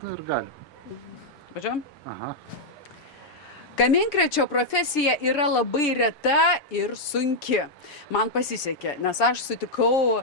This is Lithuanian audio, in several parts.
Nu ir gali. Važiuojam? Aha. Kaminkrėčio profesija yra labai reta ir sunki. Man pasisekė, nes aš sutikau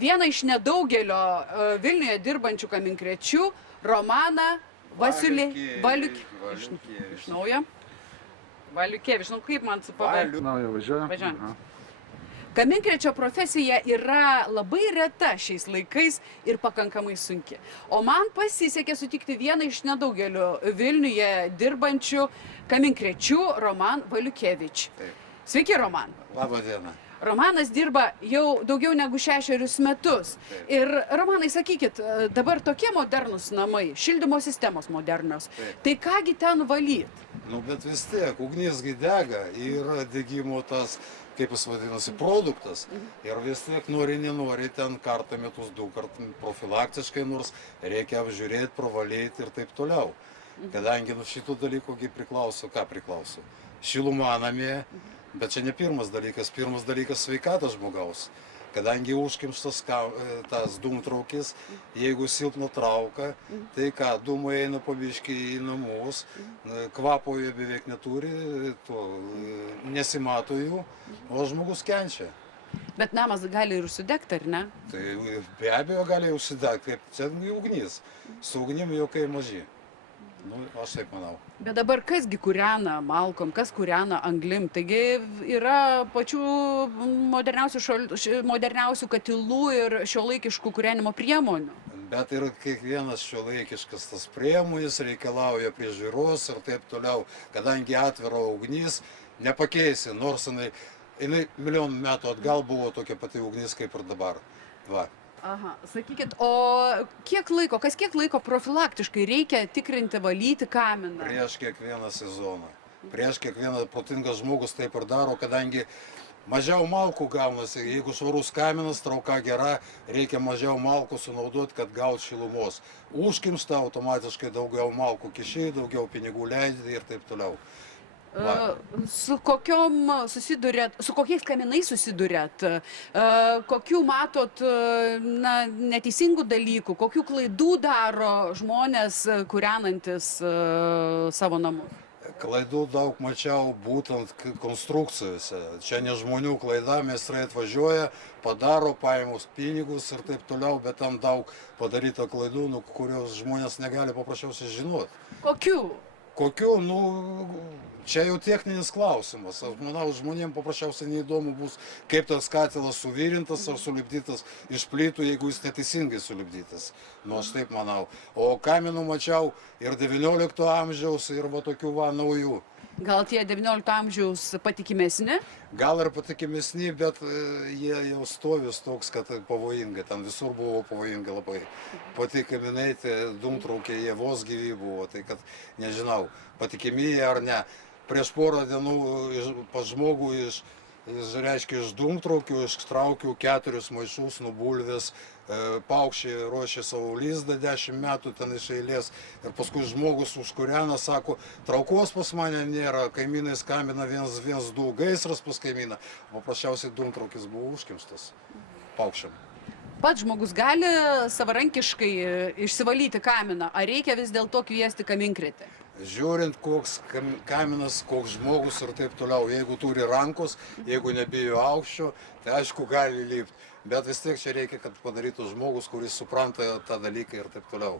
vieną iš nedaugelio Vilniuje dirbančių kaminkrėčių, Romaną Valiukėvič. Iš naujo. Valiukėvič, kaip man su pavardė? Na, jau važiuojam. Važiuojam. Kaminkrėčio profesija yra labai reta šiais laikais ir pakankamai sunki. O man pasisekė sutikti vieną iš nedaugelio Vilniuje dirbančių kaminkrėčių, Roman Valiukėvič. Sveiki, Roman. Labą dieną. Romanas dirba jau daugiau negu 6 metus. Ir, Romanai, sakykit, dabar tokie modernus namai, šildymo sistemos modernios. Tai kągi ten valyt? Nu, bet vis tiek, ugnisgi dega, yra degimo tas, kaip jis vadinasi, produktas. Ir vis tiek nenori ten kartą metus, 2 kartus profilaktiškai, nors reikia apžiūrėti, pravalyti ir taip toliau. Kadangi nuo šitų dalykų priklauso, ką priklauso? Šiluma namie, bet čia ne pirmas dalykas sveikatos žmogaus. Kadangi užkimštas tas dūmtraukis, jeigu silpna trauka, tai ką, dūmai eina po biškį į namus, kvapo jie beveik neturi, nesimato jų, o žmogus kenčia. Bet namas gali ir užsidegti, ar ne? Tai be abejo gali užsidegti, kaip čia ugnis, su ugnim jokai maži. Nu, aš taip manau. Bet dabar kasgi kūrena malkom, kas kūrena anglim? Taigi yra pačių moderniausių katilų ir šiuolaikiškų kūrenimo priemonių. Bet ir kiekvienas šiuolaikiškas tas priemonės reikalauja priežiūros ir taip toliau. Kadangi atvira ugnis, nepakeisi, nors jinai milijonų metų atgal buvo tokia pati ugnis kaip ir dabar. Va. Aha, sakykit, o kiek laiko profilaktiškai reikia tikrinti, valyti kaminą? Prieš kiekvieną sezoną. Prieš kiekvieną protingas žmogus taip ir daro, kadangi mažiau malkų gaunasi. Jeigu švarus kaminas, trauka gera, reikia mažiau malkų sunaudoti, kad gauti šilumos. Užkimšta, automatiškai daugiau malkų kiši, daugiau pinigų leidži ir taip toliau. Su kokiais kaminais susidurėt? Kokių matot neteisingų dalykų? Kokių klaidų daro žmonės kūrenantis savo namus? Klaidų daug mačiau būtent konstrukcijose. Čia ne žmonių klaida, meistrai atvažiuoja, padaro, paimus pinigus ir taip toliau, bet tam daug padaryta klaidų, kurios žmonės negali paprasčiausiai žinoti. Kokių, čia jau techninis klausimas. Aš manau, žmonėms paprasčiausiai neįdomu bus, kaip tas katilas suvirintas ar sulipdytas iš plytų, jeigu jis neteisingai sulipdytas. Aš taip manau. O kaminų mačiau ir 19 amžiaus, ir va tokių naujų. Gal tie 19 amžiaus patikimesni? Gal ir patikimesni, bet jie jau stovis toks, kad pavojingai. Ten visur buvo pavojingai labai. Pati kaminai, dūmtraukė, jie vos gyvi buvo. Tai kad nežinau, patikimi ar ne. Prieš porą dienų pas žmogų iš dūmtraukių ištraukiau 4 maišus nuo bulvės. Paukščiai ruošė savo lizdą 10 metų ten iš eilės ir paskui žmogus užkūrena, sako, traukos pas mane nėra, kaimynai skambina 112 gaisras pas kaimyną, paprasčiausiai dūmtraukis buvo užkimštas paukščiam. Pats žmogus gali savarankiškai išsivalyti kaminą, ar reikia vis dėlto kviesti kaminkrėtį? Žiūrint, koks kaminas, koks žmogus ir taip toliau, jeigu turi rankos, jeigu nebijo aukščio, tai aišku gali lipti. Bet vis tiek čia reikia, kad padarytų žmogus, kuris supranta tą dalyką ir taip toliau.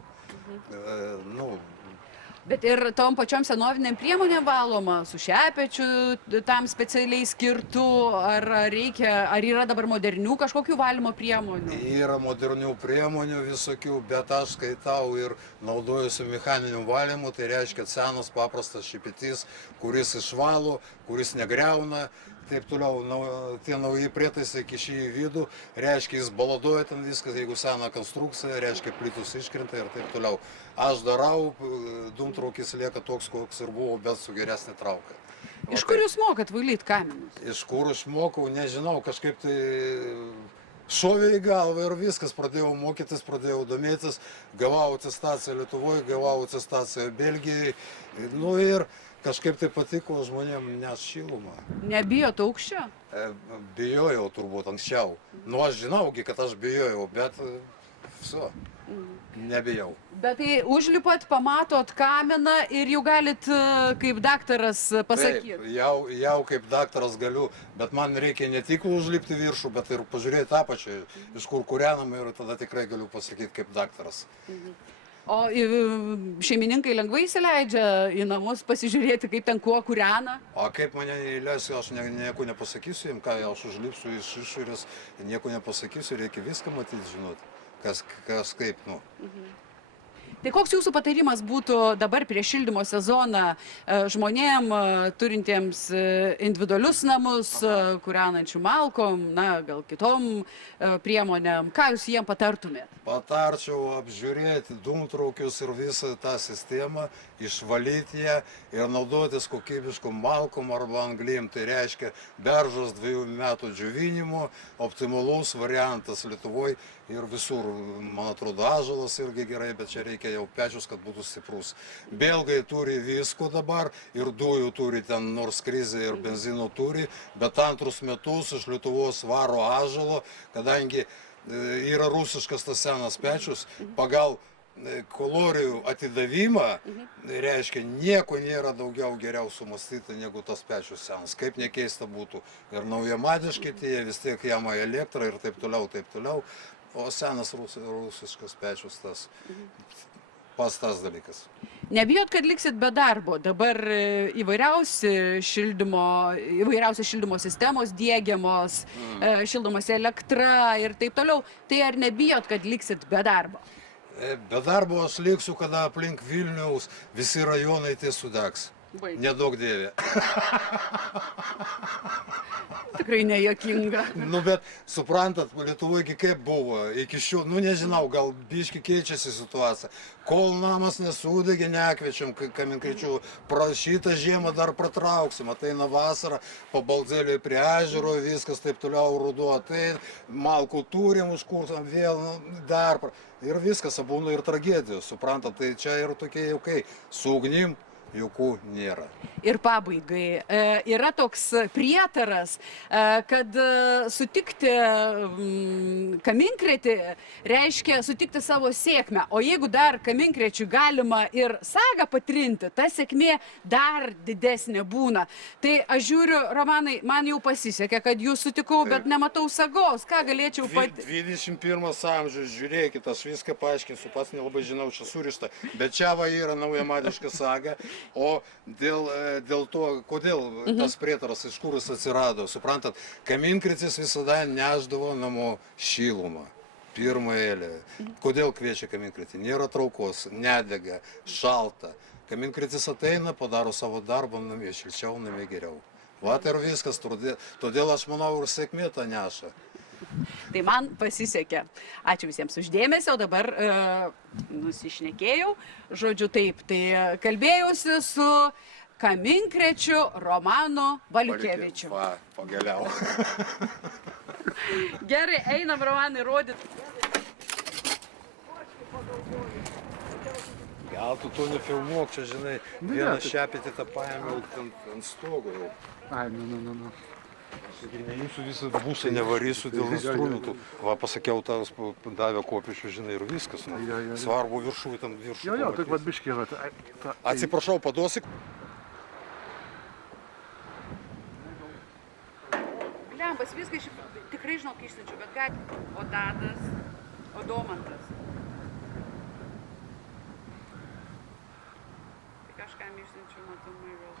Bet ir tom pačiom senoviniam priemonėm valoma, su šepečiu tam specialiai skirtų, ar yra dabar modernių kažkokių valymo priemonių? Yra modernių priemonių visokių, bet aš skaitau ir naudojusi mechaniniu valymu, tai reiškia senas paprastas šepetys, kuris išvalo, kuris negriauna. Taip toliau, tie nauji prietaisai kiši į vidų, reiškia jis baladoja ten viskas, jeigu sena konstrukcija, reiškia plytus iškrenta ir taip toliau. Aš darau, dūmtraukis lieka toks, koks ir buvo, bet su geresnė trauka. Iš kur jūs mokat valyti kaminus? Iš kur aš mokau, nežinau, kažkaip tai šovė į galvą ir viskas, pradėjau mokytis, pradėjau domėtis, gavau atestaciją Lietuvoje, gavau atestaciją Belgijoje, ir kažkaip tai patiko žmonėm nes šilumą. Nebijot aukščio? Bijojau turbūt anksčiau. Aš žinaugi, kad aš bijojau, bet viso. Nebijau. Bet tai užlipat, pamatot kaminą ir jau galit, kaip daktaras, pasakyti. Taip, jau kaip daktaras galiu, bet man reikia ne tik užlipti viršų, bet ir pažiūrėti apačią, iš kur kūrenam ir tada tikrai galiu pasakyti kaip daktaras. O šeimininkai lengvai įsileidžia į namus pasižiūrėti, kaip ten kuo kūrena? O kaip mane įleis, aš nieko nepasakysiu, ką aš užlipsiu iš išorės, nieko nepasakysiu, reikia viską matyti, žinot, kas kaip, nu. Tai koks jūsų patarimas būtų dabar prieš šildymo sezoną žmonėm turintiems individualius namus, kūrenančių malkom, na, gal kitom priemonėm, ką jūs jiem patartumėt? Patarčiau apžiūrėti dūmtraukius ir visą tą sistemą, išvalyti ją ir naudotis kokybiškom malkom arba anglim. Tai reiškia beržos 2 metų džiovinimo, optimalus variantas Lietuvoje ir visur. Man atrodo, ąžuolas irgi gerai, bet čia reikia jau pečius, kad būtų stiprus. Belgai turi visko dabar ir dujų turi ten, nors krizė ir benzino turi, bet antrus metus iš Lietuvos varo ąžuolo, kadangi yra rusiškas tas senas pečius, pagal kalorijų atidavimą, reiškia, nieko nėra daugiau geriau sumąstyti negu tas pečius senas. Kaip nekeista būtų. Ir naujamadiški tie vis tiek jama elektrą ir taip toliau. O senas rusiškas pečius tas pastas dalykas. Nebijot, kad liksit be darbo. Dabar įvairiausios šildymo sistemos diegiamos, šildomos elektra ir taip toliau. Tai ar nebijot, kad liksit be darbo? Be darbo aš liksiu, kada aplink Vilniaus visi rajonai tie sudegs. Nedaug dievė. Tikrai nejuokinga. Nu, bet suprantat, Lietuvoje kaip buvo, iki šiol, nu nežinau, gal biški keičiasi situacija. Kol namas nesudegė, nekviečiam kaminkrečių, šitą žiemą dar pratrauksim, ateina vasara, pabaldzelė prie ežero, viskas taip toliau ruduo, tai malkų turim užkursam vėl, dar, ir viskas, būna ir tragedijos, suprantat, tai čia yra tokie jaukai, su ugnim jokių nėra. Ir pabaigai, yra toks prietaras, kad sutikti kaminkretį reiškia sutikti savo sėkmę, o jeigu dar kaminkrečiui galima ir sagą patrinti, ta sėkmė dar didesnė būna. Tai aš žiūriu, Romanai, man jau pasisekė, kad jūs sutikau, bet nematau sagos, ką galėčiau 21 amžius, žiūrėkit, aš viską paaiškinsiu, pats nelabai žinau, čia surišta, bet čia va yra naujamadiška saga. O dėl to, kodėl tas prietaras, iš kur jis atsirado, suprantat, kaminkretis visada nešdavo namo šilumą, pirmą eilę. Kodėl kviečia kaminkretį? Nėra traukos, nedega, šalta. Kaminkretis ateina, padaro savo darbą namie, šilčiau namie geriau. Vat ir viskas, todėl aš manau ir sėkmė tą neša. Tai man pasisekė. Ačiū visiems uždėmesio, o dabar nusišnekėjau. Žodžiu taip, tai kalbėjausi su kaminkrečiu Romanu Valiukevičiu. Va, pagaliau. Gerai, einam Romanai rodyti. Gal tu to nefilmuok, čia žinai, vieną šepetį tą paėmiau ant stogo jau. Ai, nu. Neįsiu visą būsą, nevarysiu dėl instrumentų. Va, pasakiau, tas davė kopišių, žinai, ir viskas. Svarbu viršų, tam viršų. Jo, tik vat biškį yra. Atsiprašau, paduosi. Lempas, viską tikrai žinok išsiunčiu, bet ką? O Tadas, o Domantas. Tai kažkam išsiunčiu, matomai gal.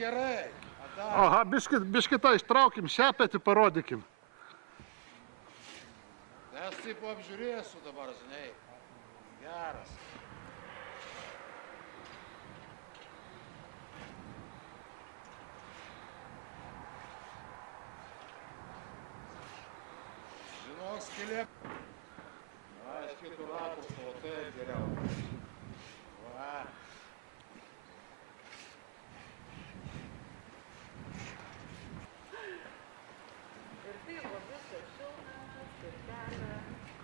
gerai. Aha, biški tą ištraukim, šią petį parodykim. Aš taip apžiūrėsiu dabar, žinai. Geras. Žinok, skylė. Aš kitų rakursų, o tai geriau. Va. Ir tai labai šilnas, pirtelė,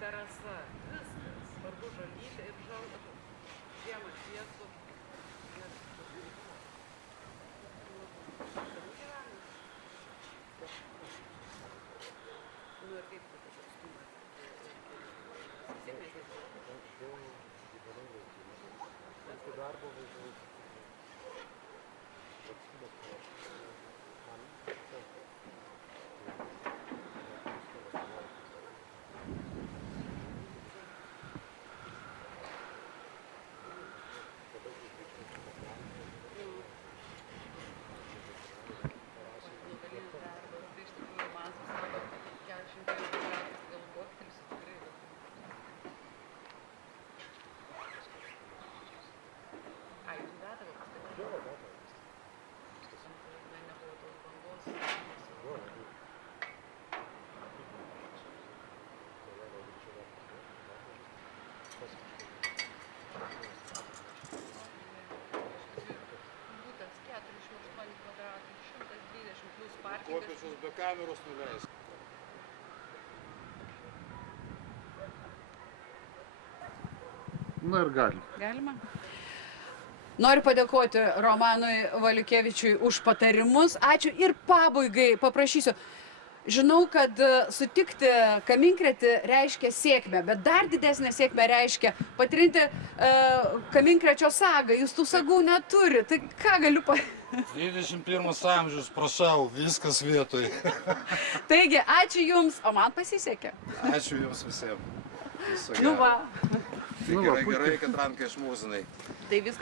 terasa, viskas. Svarbu žolytė ir žiemą šviesų. Nu ir kaip tas atstumas? Kopėčius be kameros nuleis. Na ir galim. Galima? Noriu padėkoti Romanui Valiukevičiui už patarimus. Ačiū ir pabaigai paprašysiu. Žinau, kad sutikti kaminkretį reiškia sėkmę, bet dar didesnę sėkmę reiškia patrinti kaminkrečio sagą. Jūs tų sagų neturi. Tai ką galiu 21 amžius, prašau, viskas vietoj. Taigi, ačiū Jums, o man pasisekė. Ačiū Jums visiems. Nu va. Gerai, kad ranką išmūzinai. Tai viskas.